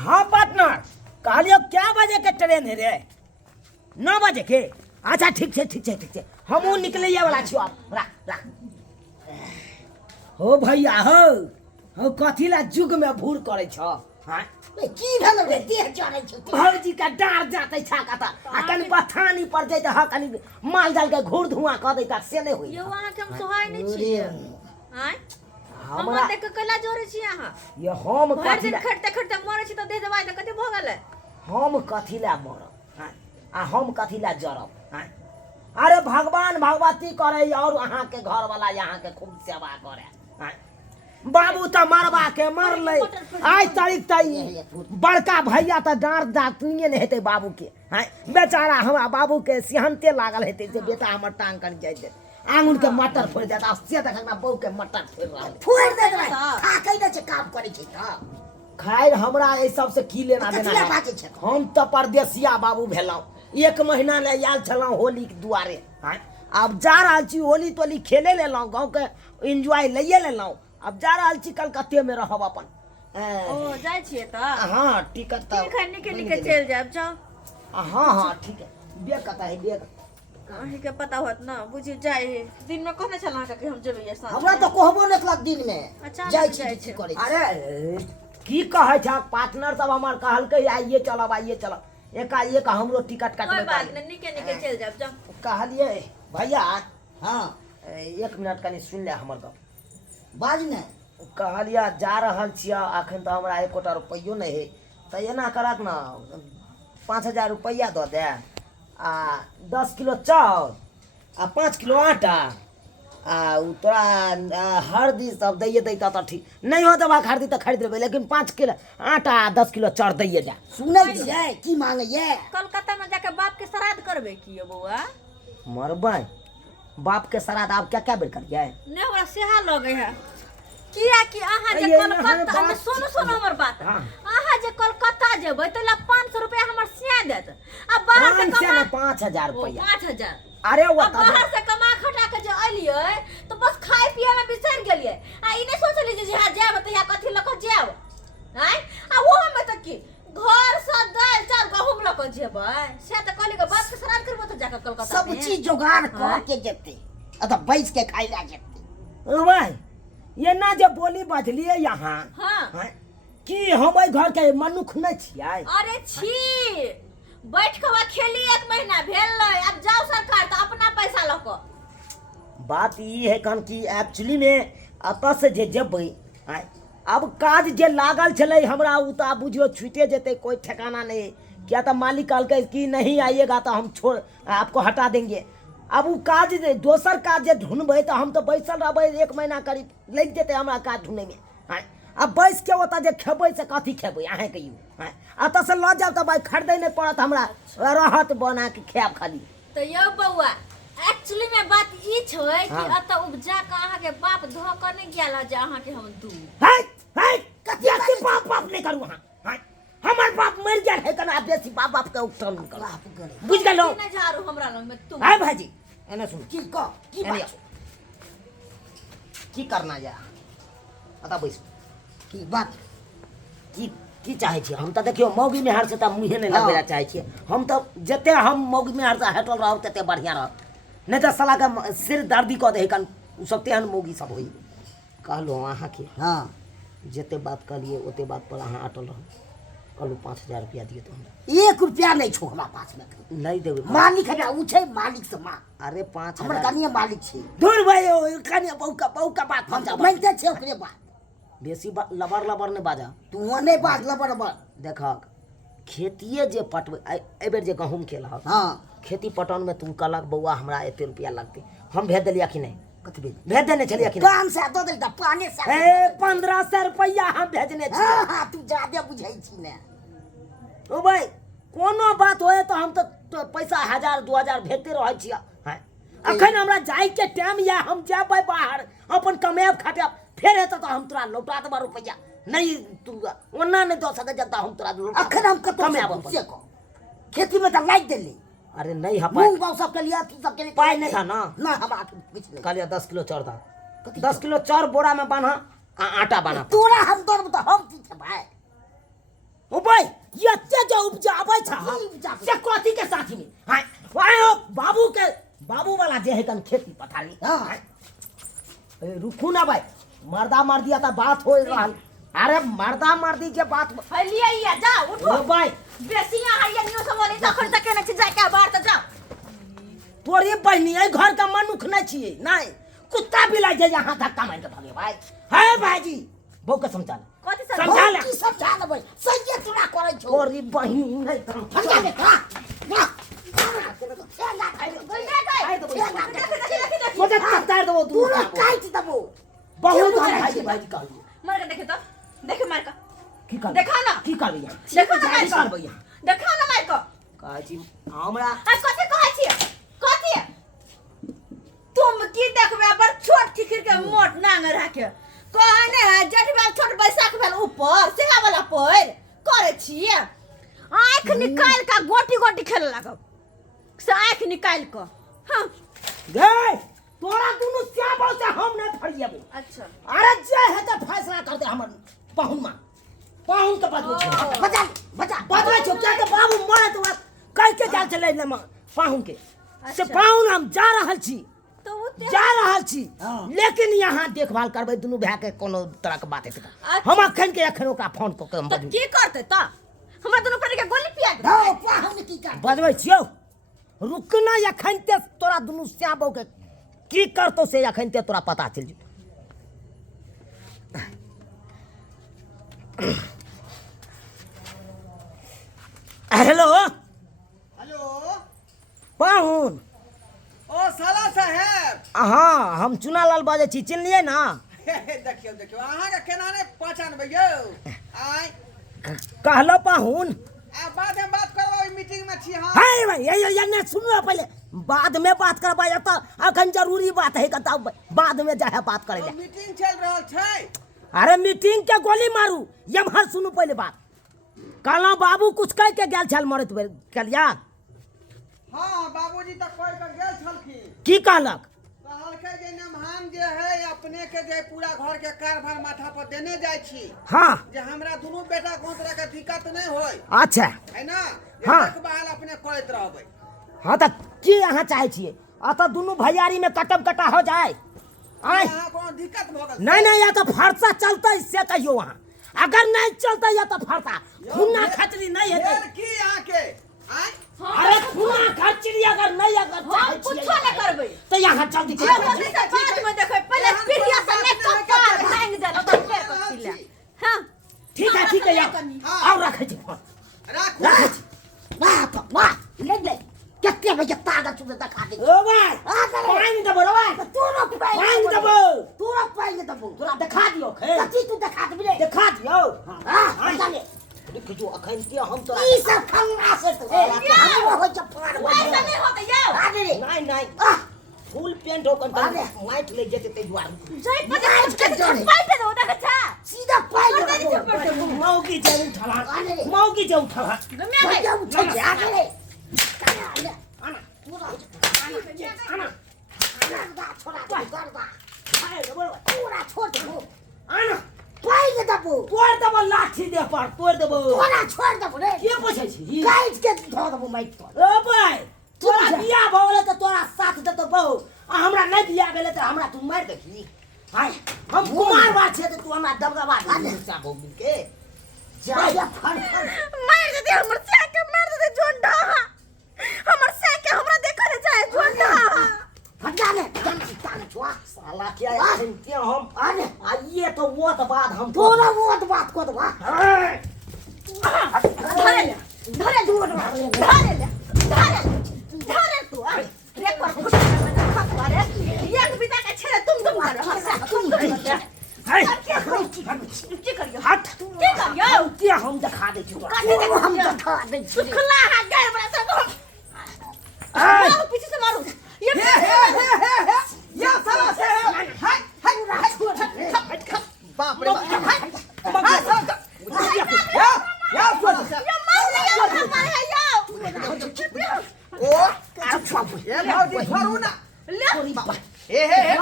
हाँ पार्टनर, कहलियो क्या बजे के ट्रेन है रे? 9 बजे के? अच्छा ठीक है हमू निकले वाला छियो। आप रख हो भैया हो कथी ला जुग में भूर करे छ? हां की भेल रे देह चढ़ै छ? भौजी का डार जाते छा कता आ कनी बथानी पर जैते ह कनी माल जाल के घूर धुआं क देता से नहीं होई। यो वहां के हम सोहाय नहीं छी। हां हमरा देख के कला जोरे छी यहां। ये हम कथी खटते मरे छी त देह दवाई त कते भ गेलै। हम कथी ला मरब? हां आ हम कथी ला जरब? हां अरे भगवान भगवती करे और अहाँ के घर वाला यहाँ के खूब सेवा करे। हां बाबू त मरवा के मरले आज तारीख तई बड़का भैया त डांट दातुनिए ने हेते बाबू के। हां बेचारा हमरा बाबू के सिहनते लागल हेते जे बेटा हमर टांग कर जाय दे आंगुर के मटर फोड़ देता से देखना बहू के मटर फोड़ रहल फोड़ दे रे खा कइने छ काम करे छ त खैर हमरा ए सब से की लेना देना है? हम त परदेसिया बाबू भेलौ 1 महीना ले आयल छलौ होली के दुआरे। हां अब जा रहल छी होली तोली खेले लेलौ गांव के एंजॉय लइए लेलौ। अब जा रहल छी कलकत्ते में रहब अपन। ओ जाय छिए त? हां टिकट त निके चल जाब जाओ। हां ठीक है बेग कता है बेग अही के पता होत ना बुझी जाय दिन में कहने छला कि हम जेबै ये साथ। हमरा त कहबो न कलक दिन में अच्छा जाय छी करे। अरे की कहै छ पार्टनर सब हमर कहल के आइए चलब एकाएक हमरो टिकट कोई कटबे बात नहीं निके चल जाब जाओ। कहलिए भैया हां 1 मिनट कनी सुन ले हमर गप। बाज ने कहलिया जा रहल छिया अखन तो हमरा 1 कोटा रुपैयो नहीं है त एना करत ना 5000 रुपैया दो दे आ 10 किलो चाउर आ 5 किलो आटा आ उ तोरा हरदी सब दैए दैता त ठीक नहीं हो दबा हरदी त खरीद लेबै लेकिन 5 किलो आटा 10 किलो चाउर दैए जा। सुनै छियै की मांगे ये? कलकत्ता में जाके बाप के श्राद्ध करबे की बउआ? मरबै बाप के श्राद्ध आप क्या बेर करिए? ने हमरा सेहा लगे है किया कि अहाँ जे कलकत्ता में सुनो हमर बात। अहाँ जे कलकत्ता जेबै त ला 500 रुपया हमर सिया देत अब बाहर से कमा 5000 रुपया 5000। अरे वो बाहर से कमा खटा के जे अलियै तो बस खाए पिए में बिसर गेलियै आ ई नहीं सोचली जे हां जाब त या कथि ल क जाब। हैं आ वो हम त की घर से दाल चाल गहूम ल क जेबै से त कहली के बाप के श्राद्ध करबो त जाके कलकत्ता सब चीज जोगाड़ कर के जेते अत बैस के खाइ ला जेते। ओ भाई ये ना जे बोली बजलिए यहाँ। हां कि हम घर के मनुख नहीं छियै? अरे छी बैठ के खेली 1 महीना भेल अब जाओ सरकार त अपना पैसा ल क। बात ई है कन कि एक्चुअली में अत से जे जेबै अब काज जे लागल छलै हमरा उ त बुझियो छूटे जेते कोई ठिकाना नहीं। क्या तो मालिक कहल के कि नहीं आइएगा तो हम छोड़ आपको हटा देंगे। अब उ काज दोसर काज जे ढूंढबै त हम तो बैसल रहबै 1 महीना करीब लग जेते हमरा काज ढूंढे में। अब बैस के ओता जे खेबै से कथी खेबै अहे कहियो? अत से ल जाब त भाई खरीदै नहीं पड़त हमरा रहत बना के खाब खाली। तो यो बउआ एक्चुअली में बात ई छै कि अत उपजा के अहाँ के बाप ध क नहीं गेल जे अहाँ के हम दू। है कथि बाप नहीं करू हां हमर बाप मर गेल है कना बेसी बाप के उत्तम कर बुझ गेलो नहीं झारू हमरा लग में तुम। है भाजी एने सुन की बात की करना जा अता बैस की बात की चाहे छी? हम त देखियो मौगी में हर से त मुहे नहीं लगबेला चाहे छी। हम त जते हम मौगी में हर से हटल रहब तते बढ़िया रह नहीं त साला के सिर दर्दी क दे कन उ सब तेहन मौगी सब होई। कहलो अहाँ के हां जते बात कहलिए ओते बात पर अहाँ अटल रह। कहलो 5000 रुपया दिए तो हमरा 1 रुपया नहीं छो हमरा पास में नहीं देबे। मालिक है उ छै मालिक से मां। अरे 5000 हमर कनिया मालिक छै। दूर भाई कनिया बहु का बात हम मानते छै ओकरे बात बेसी लबर ने बाजा तू नहीं बात लबर देख खेतिए जे पटबै एबेर जे गहूम केल हां खेती पटौन में तुम कहलक बउआ हमरा एते रुपया लगते हम भेज देलिया कि नहीं? कथि भेज देने छलिया कि काम से दो दे पानी से 1500 रुपया हम भेजने छी। हां तू ज्यादा बुझै छी ने ओ भाई कोनो बात होए तो हम तो पैसा 1000 2000 भेजते रहै छी। अखन हमरा जाय के टाइम या हम जाबै बाहर अपन कमाब खटाब फिर हेत तो हम तोरा लौटा देबा रुपया नहीं तू ओना नहीं दो सके जता हम तोरा लौटा अखन हम कतो कमाब से को खेती में त लाग देली। अरे नहीं हा मूंग बाव सब के लिए तू सब के लिए पाई नहीं था ना ना हम कुछ नहीं कहलिया 10 किलो चाउर था 10 किलो चाउर बोरा में बांधा आटा बना तोरा हम दर तो हम की छै भाई ओ भाई ये जो उपजाबै छ उपजाबै? से कथी के साथी में हाय वायो बाबू के बाबू वाला जे है कन खेती पथारी हाँ। ए रुकू ना भाई मर्दा मर्दिया त बात होई रहल अरे मर्दा मर्दी के बात है लिया या जा उठो ओ भाई बेसी यहाँ है न्यू समोली तखन तक केने छी जाके बाहर त जा तोरे बहनी है घर का मनुख नहीं छिए नहीं कुत्ता बिलाई जे यहाँ धक्का मार के भागे भाई है भाईजी बहु के समझा कथि समझा ले। की सब जान भाई सही चुरा करे छो तोरी बहनी नहीं काम समझा ले का ना मुझे कत्तार दो तू ना काट दबो बहुत भाईजी भाईजी कहलिए मार के देखे तो देखे मार का की कर देखा ना की कर भैया देखा ना मार की कर भैया देखा ना मार का काजी हमरा आ कथि कहै छी कथि तुम की देखबे बड़ छोट ठिकिर के मोट नांग राखे कहने है जटवाल छोट बैसाख भेल ऊपर सिंगा वाला पैर करे छी आंख निकाल का गोटी गोटी खेले लागब से आंख निकाल के हां गए तोरा दुनु श्याम से हम नहीं फरियाबो अच्छा अरे जे है तो फैसला कर दे हमर पाहुन मां पाहुन के बदले छो बचा बदले छो क्या के बाबू मरे तो कह के जाल चले ले पाहुन के से पाहुन हम जा रहल छी तो वो जा रहल छी हाँ। लेकिन यहाँ देखभाल करबै दुनु भाई के कोनो तरह के बात हेतै अच्छा। हम अखन के अखन ओकरा फोन क के हम तो बजबै की करते त हमरा दोनों पर के गोली पिया दे दो पाहुन की कर बजबै छियौ रुकना अखन ते तोरा दुनु श्याम के की करतो से अखन ते तोरा पता चल जेतौ हेलो हेलो पाहुन ओ साला साहेब हाँ हम चुनालाल बाजै छी चिन्हलियै ना देखियो देखियो अहाँ के केना ने पहचानबै यौ आइ कहलो पाहुन आ बाद में बात करबो मीटिंग में छी हम हाय भाई ये ने सुनो पहले बाद में बात करबा त अखन जरूरी बात है त बाद में जाए बात करे ले मीटिंग चल रहल छै अरे मीटिंग के गोली मारू यमहर सुनू पहले बात कहलो बाबू कुछ कह के गेल छल मरत कलिया हां बाबूजी त कोइ के गेल छलखिन की कहलक कहलकै जे हम जे है अपने के जे पूरा घर के कारभार माथा पर देने जाय छी हाँ जे हमरा दुनू बेटा कोनो तरह के दिक्कत नहीं होय अच्छा है ना हाँ। देखभाल अपने करैत रहबै हाँ त की अहाँ चाहे छियै अत दुनू भैयारी में कटम कटा हो जाए आय अहाँ कोनो दिक्कत भ गेल नहीं नहीं या तो फरसा चलता इससे कहियो वहाँ अगर नहीं चलता या तो फरसा खुन्ना खचरी नहीं है फेर की अहाँ के आइ अरे खुन्ना खचरी अगर नहीं अगर हम चाहे कुछ छियै नहीं करबै तो यहाँ जल्दी जे होते से बाद में देखै पहले पिरिया से ने कपार भांग देलो त फेर कथिला हां ठीक है यार आओ रखे छी फोन राखू रखे छी वाह ले कितने बजे तागा तुझे दिखा दे ओ भाई पानी दबो रे भाई तू ना पानी दबो तू ना पाएंगे तब तोरा दिखा दियो खे कथी तू दिखा दे दिखा दियो हां चले देख जो अखन के हम तो ई सब खंगा से तो हम हो चपाड़ ऐसा नहीं होता यार आगे रे नहीं नहीं फुल पेंट हो कन माइट ले जेते ते दुआर जय पता के पाइटे दो देख छा सीधा पाएंगे मौगी जे उठला आगे रे मौगी जे उठला गम्या भाई भैया उठ जा आगे रे आना पूरा आना आना छोड़ा करदा आए दबो पूरा छोड़ दो आना पाएंगे तब तोड़ दबो लाठी दे पर तोड़ दबो पूरा छोड़ दो रे के पूछे छी काट के धो दो माइक तो ओ भाई तोरा बियाह भोले तो तोरा साथ देतो बहु आ हमरा नहीं बियाह भेले तो हमरा तू मार देखी हाय हम कुमार बात छे तो तू हमरा दबदबा दे सा भोग के जा जा फड़ मार दे हमर से के मार दे जोंडा हमर से के हमरा देखे जाए जोंडा फटा ले तान छुआ साला क्या यार के हम अरे आइए तो वो तो बाद हम तोरा वो बात को दवा धरे दूर धरे तू रे पर खुश खत मारे एक बिता के छे तुम मारो तुम हाय की करियो हट की करियो क्या हम दिखा दे छी काटे दे हम तो खा दे खुला हाथ गए बड़ा से तो मारो पीछे से मारो ये या साला साहेब हाय हाय बाप रे बाप हाय साला या साला साहेब ये मार लिया हमारे यार ओ ये भौजी छोड़ू ना ले हे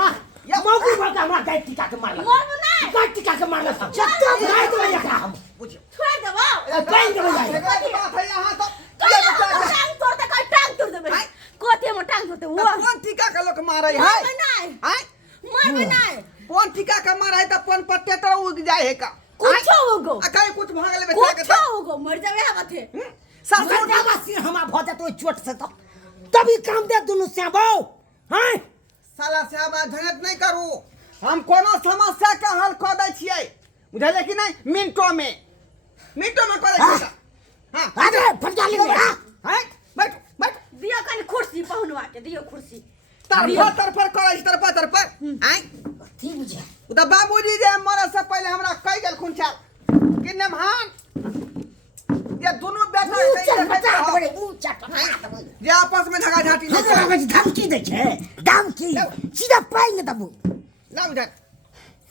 या मौगी भगा हमरा गाय टिका के मारला मोर नहीं गाय टिका के मारला सब जत्ते भाई तो एकरा हम बुझियो छोड़ देबो कहीं देबे जाए बात है यहाँ तो टांग तोड़ दे का टांग तोड़ दे कोते में टांग तोड़ दे वो कौन टीका का लोग मारे है नहीं हैं मर में नहीं कौन टीका का मारे है तो कौन पत्ते तो उग जाए है का कुछ होगो अकाई कुछ भागले बेटा के कुछ होगो मर जावे हवथे ससुर देवासी हमा भजा तो चोट से तभी काम दे दोनों से बो हैं साला साहब झगड़ नहीं करू हम कोनो समस्या का हल कर दै छियै बुझले कि नहीं मिनटों में कर दै छियै हां अरे फटा ले हां हैं बैठ दियो कनी कुर्सी पहुनवा के दियो कुर्सी तरफ तरफ हैं ठीक बुझे उदा बाबूजी जे मरे से पहले हमरा कह गेल खुन छाल कि नमहान ये दोनों बैठा है बता बड़े ऊंचा टपा जे आपस में झगड़ा झाटी नहीं हमरा करे में धमकी दे छे धमकी सीधा पाई न दबू ना उधर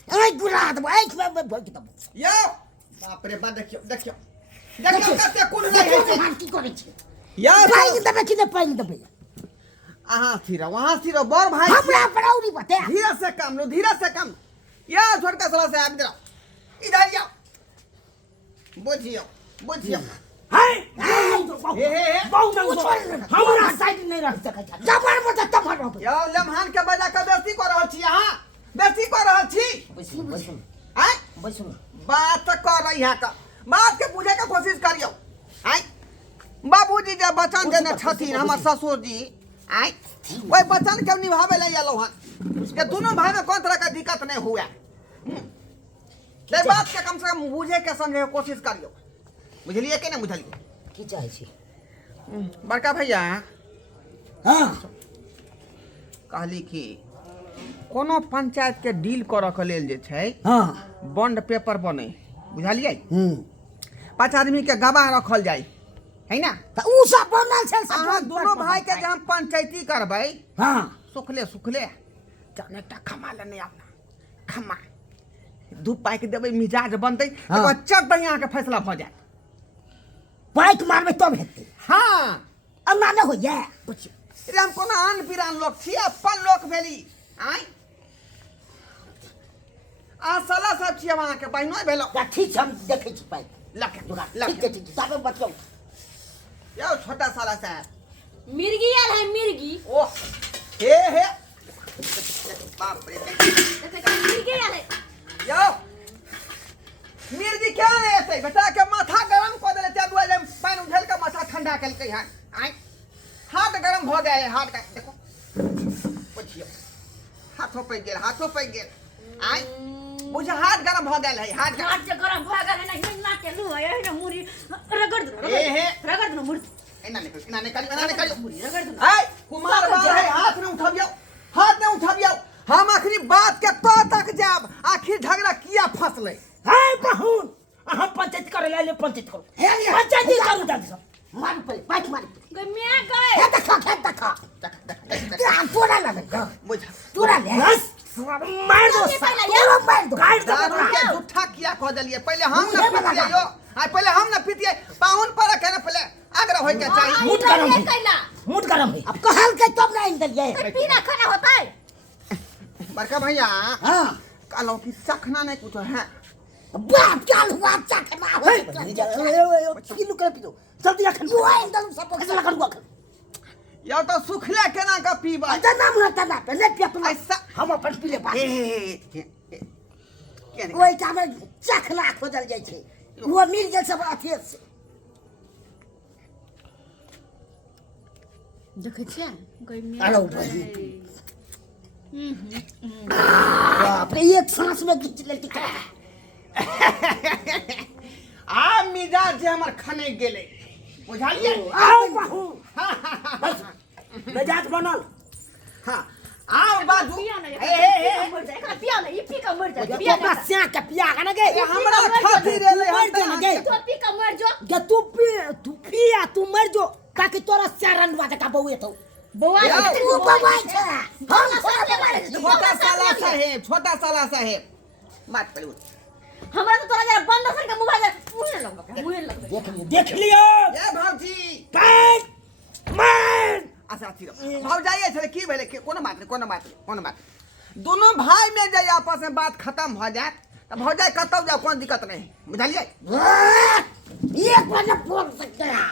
ए गुरा दबू ए में भोग दबू यो बाप रे बाप देखियो कते कुल नहीं है हम की करे छे यो पाई दबे कि पाई दबे वहां सिरो बड़ भाई हमरा पड़ौरी बते धीरे से काम लो या छोटका साला से आप इधर आओ बुझियो हाय हे बहु न हमरा साइड नहीं रह सकै छ जबर मत तमर यो लम्हान के बजा के बेइज्जती कर रहल छी यहां बेइज्जती कर रहल छी हैं बैसु बात कर रही है का बात के बुझे के कोशिश करियो हैं बाबूजी जे वचन देने छथिन हमर ससुर जी हैं ओइ वचन के निभावे ले आलो हन के दोनों भाई में कोन तरह का दिक्कत नहीं हुआ ले बात के कम से कम बुझे के समझे के कोशिश करियो बुझलिए कि नहीं बुझलिए की चाहे छी बड़का भैया हां कहली कि कोनो पंचायत के डील करऽ के लेल जे छै हां बॉन्ड पेपर बने बुझलिए 5 आदमी के गवाह रखल जाए है ना त उ सब बनल छै अहाँ दोनों भाई के जब हम पंचायती करबै हां सुखले जाने एकटा खमा लेने अपना खमा दू पाई के देबै मिजाज बनतै हाँ। तो चट यहाँ के फैसला भ जाए पाइक मारबे तब हेतै हाँ अन्ना न होइए अरे हम कोनो आन पिरान लोग छी अपन लोक भेली आइ आ साला सब छी वहाँ के बहिनो भेलो या ठीक छै हम देखै छी पाइक लख ठीक छै ठीक तबे बतियौ यो छोटा साला साहब मिर्गी आल है मिर्गी ओ हे बाप रे देखे का मिर्गी आल है यो मिर्गी क्या नहीं ऐसे बेटा के माथा गरम कर देले चार दुआले पानी उझल के माथा ठंडा करके है आई हाथ गरम हो गए हाथ का देखो पूछियो हाथों पे गेल आई मुझे हाथ गरम हो गए है हाथ हाथ से गरम भ गेल है ना के लू है ना मुरी रगड़ दो रगड़ दो मुरी इना निकल मुरी रगड़ दो ए कुमार बार है हाथ ने उठाबियो हम आखिरी बात के तो तक जाब आखिर झगड़ा किया फसले हे बहून हम पंचायत करे ले पंचायत करो पंचायत करू दादी सब मार पे पाइक मार गए मैं गए हे देखा क्या पूरा लगे बुझा पूरा ले बस मार दो पूरा मार दो काट दारू के दो झूठा किया कह दलिए पहले हम न पीतिए यो पहले हम न पीतिए पाउन पर के न पहले आग्रह होय के चाहिए मुठ गरम है अब कहल के तब ना इन दलिए पीना खाना होता है बड़का भैया हां कहलो कि चखना नहीं कुछ है बाप चाल हुआ चखना हो किलो कर पी दो जल्दी रखन वो इन दल सब कैसे लखन को या तो सुखले केना का पीबा अच्छा नाम रहता ना पहले पिया तुम ऐसा हम अपन पी ले बात के ओइ का में चखला खोजल जाय छै वो मिल गेल सब अथी से देखे छियै गई मैं हेलो बाप रे एक सांस में खींच लेती का आ मिजाज जे हमर खने गेले बुझालिए आओ बहू मिजाज बनल हां आओ बाजू पिया नहीं मर जाए पिया नहीं पी का मर जाए पिया तो स्या का पिया का ना गे हमरा खातिर एले मर जा ना गे तो पी का मर जो गे तू पिया तू मर जो ताकि तोरा चारण वाजा का बउए तो बउआ तू बवाई छ हम छोटा साला साहेब बात करू हमरा तो तोरा जरा बंद कर के मुंह लग देख लियो ए भौजी काट मार अच्छा ठीक भौजाइए छले की भेले कोनो बात दोनों भाई में जाय आपस में बात खत्म हो जाए तो भौजाई कतौ जाओ कोई दिक्कत नहीं बुझलिए एक बजे बोल सकते हैं।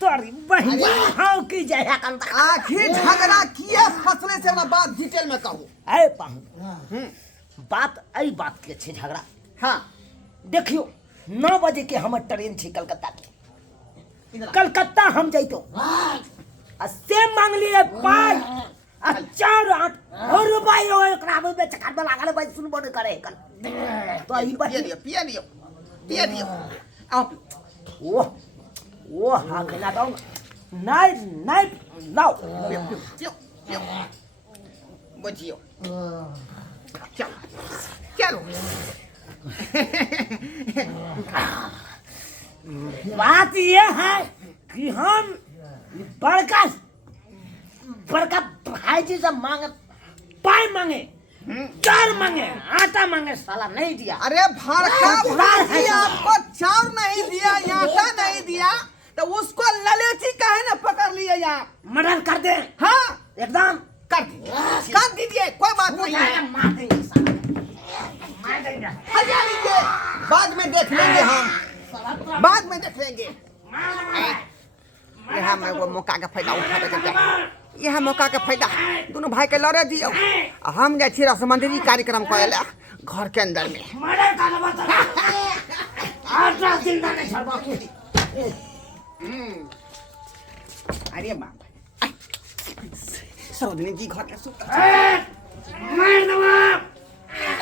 तोरी बहन हाँ की जय कंता आखिर झगड़ा किया फसले से ना बात डिटेल में कहूँ। ऐ पाहु बात ऐ बात के छे झगड़ा। हाँ देखियो 9 बजे के हमर ट्रेन छे कलकत्ता के। कलकत्ता हम जइतो आ से मांग लिए पाई आ 4-8 और रुपया हो एकरा में बेच काट में लागल भाई सुनबो न करे कल तो ई पिया दियो आओ ओ हाँ के ना दो नहीं लाओ पियो बुझियो चलो बात ये है कि हम बड़का भाई जी से मांगे पाई मांगे 4 मांगे आटा मांगे साला नहीं दिया। अरे भड़का भाई आपको चार नहीं दिया आटा नहीं दिया तो उसको ललेटी काहे ना पकड़ लिया यार। मर्डर कर दे हाँ एकदम कर दीजिए कोई बात नहीं है। मार देंगे साला मार देंगे हजा लीजिए बाद में देख लेंगे हम बाद में देख लेंगे। यह मैं वो मौका का फायदा उठावे के यह मौका का फायदा दोनों भाई के लड़े दियो हम जाय छी रसमंजरी कार्यक्रम करेला घर के अंदर में। मर्डर कर बता आटा जिंदा नहीं छोड़बा अरे बाप सरोदनी जी घर के सुत मार दवा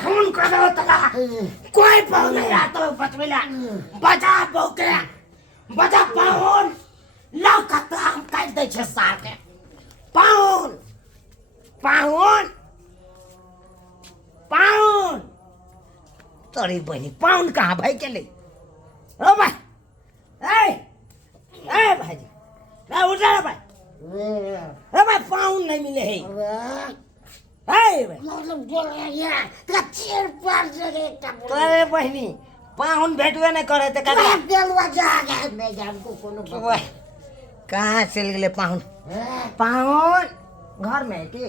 खून कर दो तला कोई पाऊ नहीं आता बचवेला बचा बौके बचा पाउन लाओ कत्ता हम काट दे छे सार के पाउन पाउन पाउन तोरी बहनी पाउन कहाँ भाई चले ओ भाई ए भाईजी ए उठ जा भाई ए भाई पाउन नहीं मिले है ए तोरे बहनी पाउन भेटवे नहीं करे ते कहाँ चल गए पाउन पाउन घर में है कि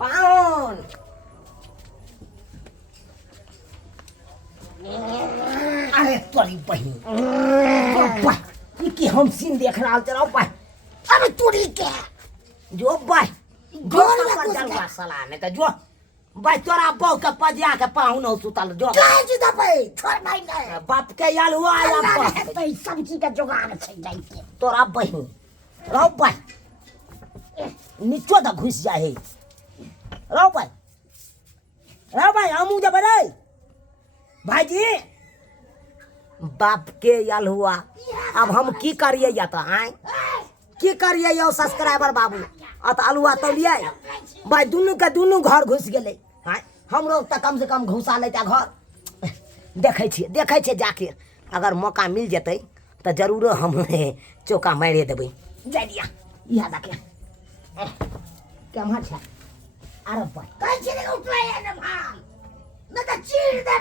पाउन अरे तोरी बहनी कि हम सीन देख रहा चलाओ भाई अरे तूड़ी क्या जो भाई साला जो भाई तोरा बहु के पजिया के पाहुन हो सुतल जो छोड़ भाई ना बाप के याल हुआ या सब्जी का जुगाड़ छै जाइए तोरा बहन रहो भाई नीचो दा घुस जाए रहो भाई हमू जब रे भाईजी बाप के याल हुआ अब हम की करिए या तो आए की करिए यो सब्सक्राइबर बाबू अत अलुआ तो लिए भाई दुनू के दुनू घर घुस गेले हाँ हम लोग तो कम से कम घुसा लेता घर देखे छिए जाके अगर मौका मिल जते तो जरूर हम चौका मारे देबै जाय दिया इहा देखे केम्हर छै अरे भाई कहीं से उठला है ना भाई मैं तो चीर दे